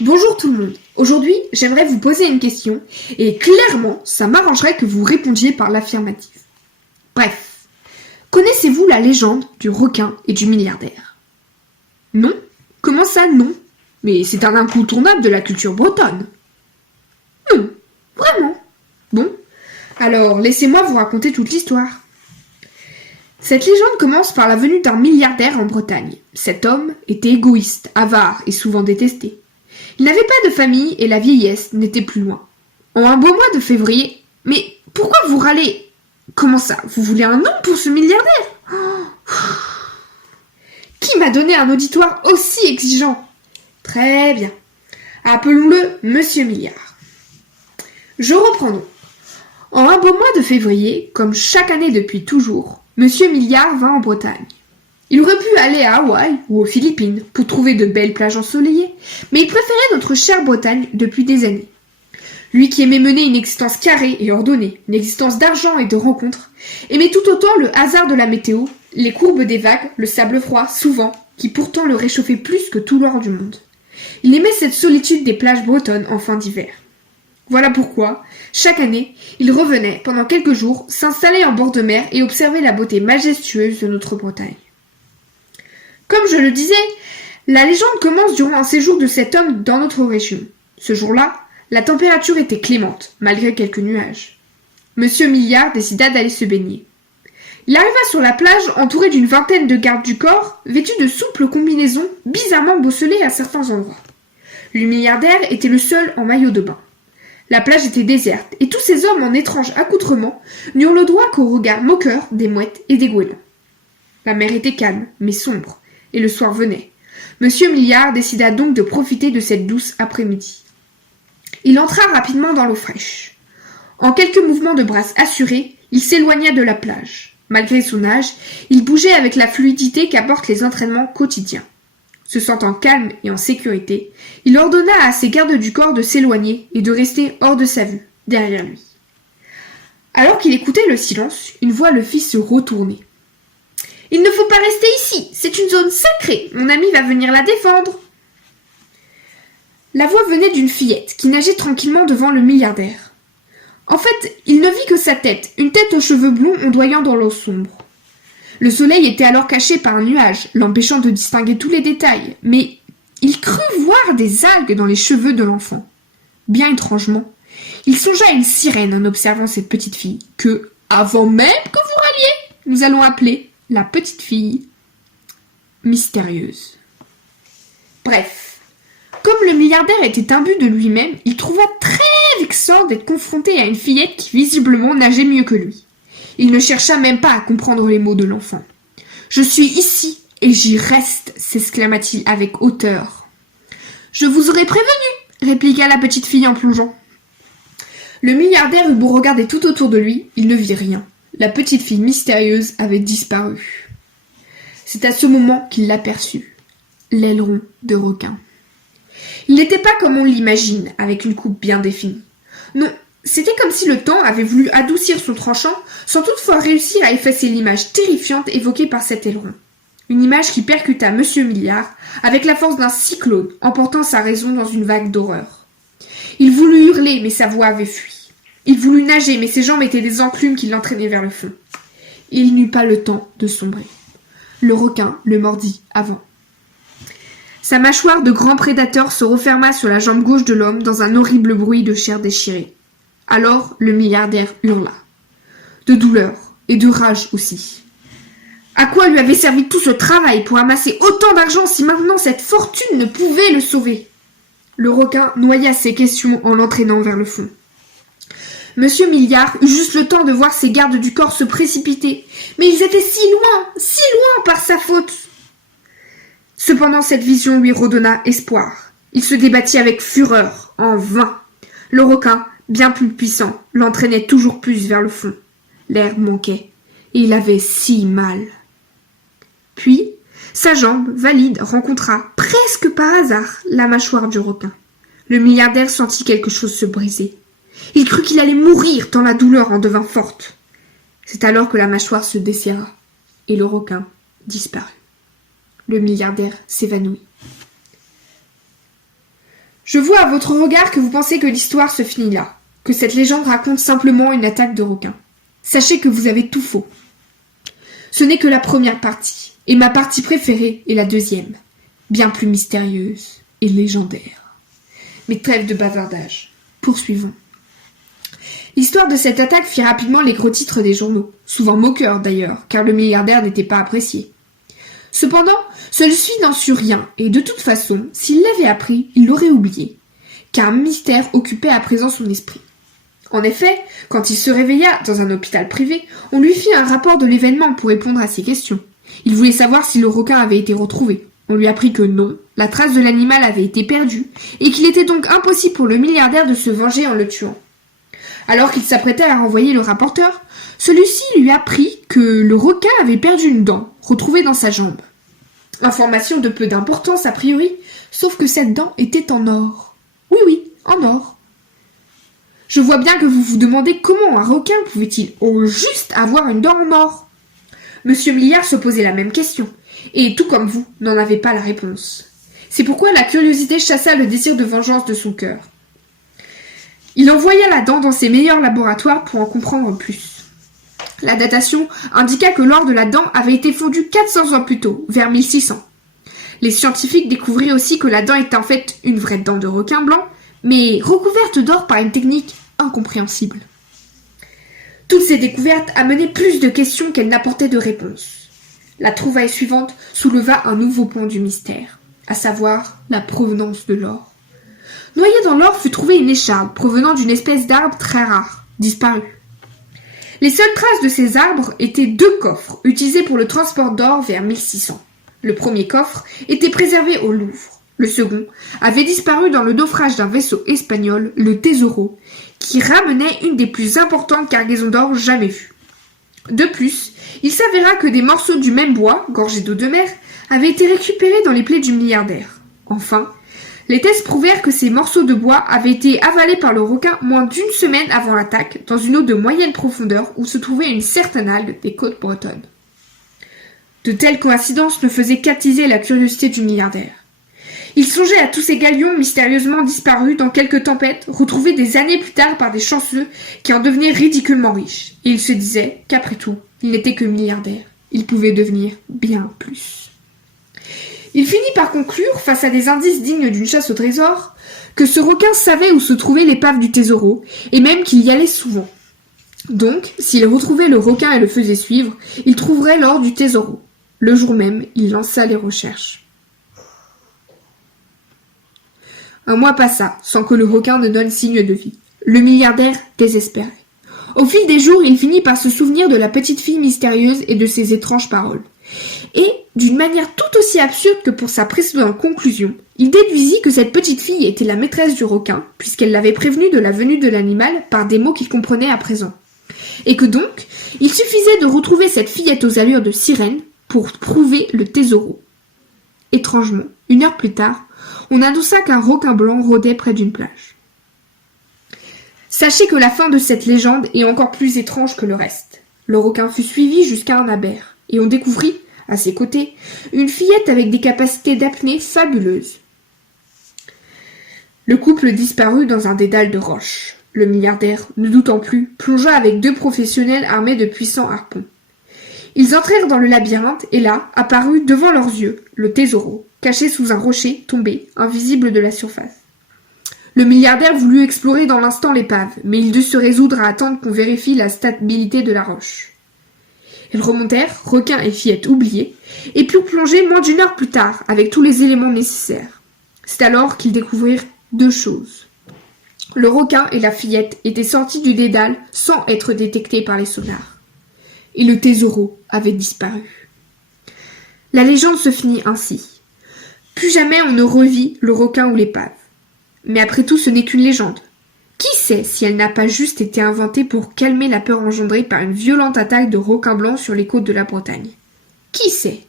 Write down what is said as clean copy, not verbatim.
Bonjour tout le monde. Aujourd'hui, j'aimerais vous poser une question et clairement, ça m'arrangerait que vous répondiez par l'affirmative. Bref, connaissez-vous la légende du requin et du milliardaire? Non? Comment ça non? Mais c'est un incontournable de la culture bretonne. Non, vraiment. Bon, alors laissez-moi vous raconter toute l'histoire. Cette légende commence par la venue d'un milliardaire en Bretagne. Cet homme était égoïste, avare et souvent détesté. Il n'avait pas de famille et la vieillesse n'était plus loin. En un beau mois de février... Mais pourquoi vous râlez? Comment ça? Vous voulez un nom pour ce milliardaire? Qui m'a donné un auditoire aussi exigeant? Très bien. Appelons-le Monsieur Milliard. Je reprends donc. En un beau mois de février, comme chaque année depuis toujours, Monsieur Milliard vint en Bretagne. Il aurait pu aller à Hawaï ou aux Philippines pour trouver de belles plages ensoleillées, mais il préférait notre chère Bretagne depuis des années. Lui qui aimait mener une existence carrée et ordonnée, une existence d'argent et de rencontres, aimait tout autant le hasard de la météo, les courbes des vagues, le sable froid, souvent, qui pourtant le réchauffait plus que tout l'or du monde. Il aimait cette solitude des plages bretonnes en fin d'hiver. Voilà pourquoi, chaque année, il revenait pendant quelques jours s'installer en bord de mer et observer la beauté majestueuse de notre Bretagne. Comme je le disais, la légende commence durant un séjour de cet homme dans notre région. Ce jour-là, la température était clémente, malgré quelques nuages. Monsieur Milliard décida d'aller se baigner. Il arriva sur la plage entouré d'une vingtaine de gardes du corps, vêtus de souples combinaisons bizarrement bosselées à certains endroits. Le milliardaire était le seul en maillot de bain. La plage était déserte, et tous ces hommes en étrange accoutrement n'eurent le droit qu'au regard moqueur des mouettes et des goélands. La mer était calme, mais sombre. Et le soir venait. Monsieur Milliard décida donc de profiter de cette douce après-midi. Il entra rapidement dans l'eau fraîche. En quelques mouvements de brasse assurés, il s'éloigna de la plage. Malgré son âge, il bougeait avec la fluidité qu'apportent les entraînements quotidiens. Se sentant calme et en sécurité, il ordonna à ses gardes du corps de s'éloigner et de rester hors de sa vue, derrière lui. Alors qu'il écoutait le silence, une voix le fit se retourner. « Il ne faut pas rester ici, c'est une zone sacrée, mon ami va venir la défendre. » La voix venait d'une fillette qui nageait tranquillement devant le milliardaire. En fait, il ne vit que sa tête, une tête aux cheveux blonds ondoyant dans l'eau sombre. Le soleil était alors caché par un nuage, l'empêchant de distinguer tous les détails, mais il crut voir des algues dans les cheveux de l'enfant. Bien étrangement, il songea à une sirène en observant cette petite fille, que, avant même que vous râliez, nous allons appeler la petite fille mystérieuse. Bref, comme le milliardaire était imbu de lui-même, il trouva très vexant d'être confronté à une fillette qui visiblement nageait mieux que lui. Il ne chercha même pas à comprendre les mots de l'enfant. « Je suis ici et j'y reste » s'exclama-t-il avec hauteur. « Je vous aurais prévenu » répliqua la petite fille en plongeant. Le milliardaire eut beau regarder tout autour de lui, il ne vit rien. La petite fille mystérieuse avait disparu. C'est à ce moment qu'il l'aperçut. L'aileron de requin. Il n'était pas comme on l'imagine, avec une coupe bien définie. Non, c'était comme si le temps avait voulu adoucir son tranchant, sans toutefois réussir à effacer l'image terrifiante évoquée par cet aileron. Une image qui percuta Monsieur Milliard avec la force d'un cyclone, emportant sa raison dans une vague d'horreur. Il voulut hurler, mais sa voix avait fui. Il voulut nager, mais ses jambes étaient des enclumes qui l'entraînaient vers le fond. Il n'eut pas le temps de sombrer. Le requin le mordit avant. Sa mâchoire de grand prédateur se referma sur la jambe gauche de l'homme dans un horrible bruit de chair déchirée. Alors le milliardaire hurla. De douleur et de rage aussi. À quoi lui avait servi tout ce travail pour amasser autant d'argent si maintenant cette fortune ne pouvait le sauver? Le requin noya ses questions en l'entraînant vers le fond. Monsieur Milliard eut juste le temps de voir ses gardes du corps se précipiter, mais ils étaient si loin par sa faute. Cependant cette vision lui redonna espoir. Il se débattit avec fureur, en vain. Le requin, bien plus puissant, l'entraînait toujours plus vers le fond. L'air manquait, et il avait si mal. Puis, sa jambe, valide, rencontra, presque par hasard, la mâchoire du requin. Le milliardaire sentit quelque chose se briser. Il crut qu'il allait mourir tant la douleur en devint forte. C'est alors que la mâchoire se desserra, et le requin disparut. Le milliardaire s'évanouit. Je vois à votre regard que vous pensez que l'histoire se finit là, que cette légende raconte simplement une attaque de requins. Sachez que vous avez tout faux. Ce n'est que la première partie, et ma partie préférée est la deuxième, bien plus mystérieuse et légendaire. Mais trêve de bavardage, poursuivons. L'histoire de cette attaque fit rapidement les gros titres des journaux, souvent moqueurs d'ailleurs, car le milliardaire n'était pas apprécié. Cependant, celui-ci n'en sut rien, et de toute façon, s'il l'avait appris, il l'aurait oublié, car un mystère occupait à présent son esprit. En effet, quand il se réveilla dans un hôpital privé, on lui fit un rapport de l'événement pour répondre à ses questions. Il voulait savoir si le requin avait été retrouvé. On lui apprit que non, la trace de l'animal avait été perdue, et qu'il était donc impossible pour le milliardaire de se venger en le tuant. Alors qu'il s'apprêtait à renvoyer le rapporteur, celui-ci lui apprit que le requin avait perdu une dent, retrouvée dans sa jambe. Information de peu d'importance a priori, sauf que cette dent était en or. Oui, en or. Je vois bien que vous vous demandez comment un requin pouvait-il au juste avoir une dent en or. Monsieur Milliard se posait la même question, et tout comme vous, n'en avait pas la réponse. C'est pourquoi la curiosité chassa le désir de vengeance de son cœur. Il envoya la dent dans ses meilleurs laboratoires pour en comprendre plus. La datation indiqua que l'or de la dent avait été fondu 400 ans plus tôt, vers 1600. Les scientifiques découvrirent aussi que la dent était en fait une vraie dent de requin blanc, mais recouverte d'or par une technique incompréhensible. Toutes ces découvertes amenaient plus de questions qu'elles n'apportaient de réponses. La trouvaille suivante souleva un nouveau point du mystère, à savoir la provenance de l'or. Noyée dans l'or fut trouvée une écharpe provenant d'une espèce d'arbre très rare, disparue. Les seules traces de ces arbres étaient 2 coffres utilisés pour le transport d'or vers 1600. Le premier coffre était préservé au Louvre. Le second avait disparu dans le naufrage d'un vaisseau espagnol, le Tesoro, qui ramenait une des plus importantes cargaisons d'or jamais vues. De plus, il s'avéra que des morceaux du même bois, gorgés d'eau de mer, avaient été récupérés dans les plaies du milliardaire. Enfin, les tests prouvèrent que ces morceaux de bois avaient été avalés par le requin moins d'1 semaine avant l'attaque, dans une eau de moyenne profondeur où se trouvait une certaine algue des côtes bretonnes. De telles coïncidences ne faisaient qu'attiser la curiosité du milliardaire. Il songeait à tous ces galions mystérieusement disparus dans quelques tempêtes, retrouvés des années plus tard par des chanceux qui en devenaient ridiculement riches, et il se disait qu'après tout, il n'était que milliardaire. Il pouvait devenir bien plus. Il finit par conclure, face à des indices dignes d'une chasse au trésor, que ce requin savait où se trouvait l'épave du Tesoro, et même qu'il y allait souvent. Donc, s'il retrouvait le requin et le faisait suivre, il trouverait l'or du Tesoro. Le jour même, il lança les recherches. Un mois passa, sans que le requin ne donne signe de vie. Le milliardaire désespérait. Au fil des jours, il finit par se souvenir de la petite fille mystérieuse et de ses étranges paroles. Et, d'une manière tout aussi absurde que pour sa précédente conclusion, il déduisit que cette petite fille était la maîtresse du requin, puisqu'elle l'avait prévenu de la venue de l'animal par des mots qu'il comprenait à présent. Et que donc, il suffisait de retrouver cette fillette aux allures de sirène pour prouver le Tesoro. Étrangement, 1 heure plus tard, on annonça qu'un requin blanc rôdait près d'une plage. Sachez que la fin de cette légende est encore plus étrange que le reste. Le requin fut suivi jusqu'à un aber, et on découvrit, à ses côtés, une fillette avec des capacités d'apnée fabuleuses. Le couple disparut dans un dédale de roches. Le milliardaire, ne doutant plus, plongea avec 2 professionnels armés de puissants harpons. Ils entrèrent dans le labyrinthe et là apparut devant leurs yeux le Tesoro, caché sous un rocher tombé, invisible de la surface. Le milliardaire voulut explorer dans l'instant l'épave, mais il dut se résoudre à attendre qu'on vérifie la stabilité de la roche. Ils remontèrent, requin et fillette oubliés, et purent plonger moins d'1 heure plus tard, avec tous les éléments nécessaires. C'est alors qu'ils découvrirent 2 choses. Le requin et la fillette étaient sortis du dédale sans être détectés par les sonars. Et le Tesoro avait disparu. La légende se finit ainsi. Plus jamais on ne revit le requin ou l'épave. Mais après tout, ce n'est qu'une légende. Qui sait si elle n'a pas juste été inventée pour calmer la peur engendrée par une violente attaque de requins blancs sur les côtes de la Bretagne? Qui sait?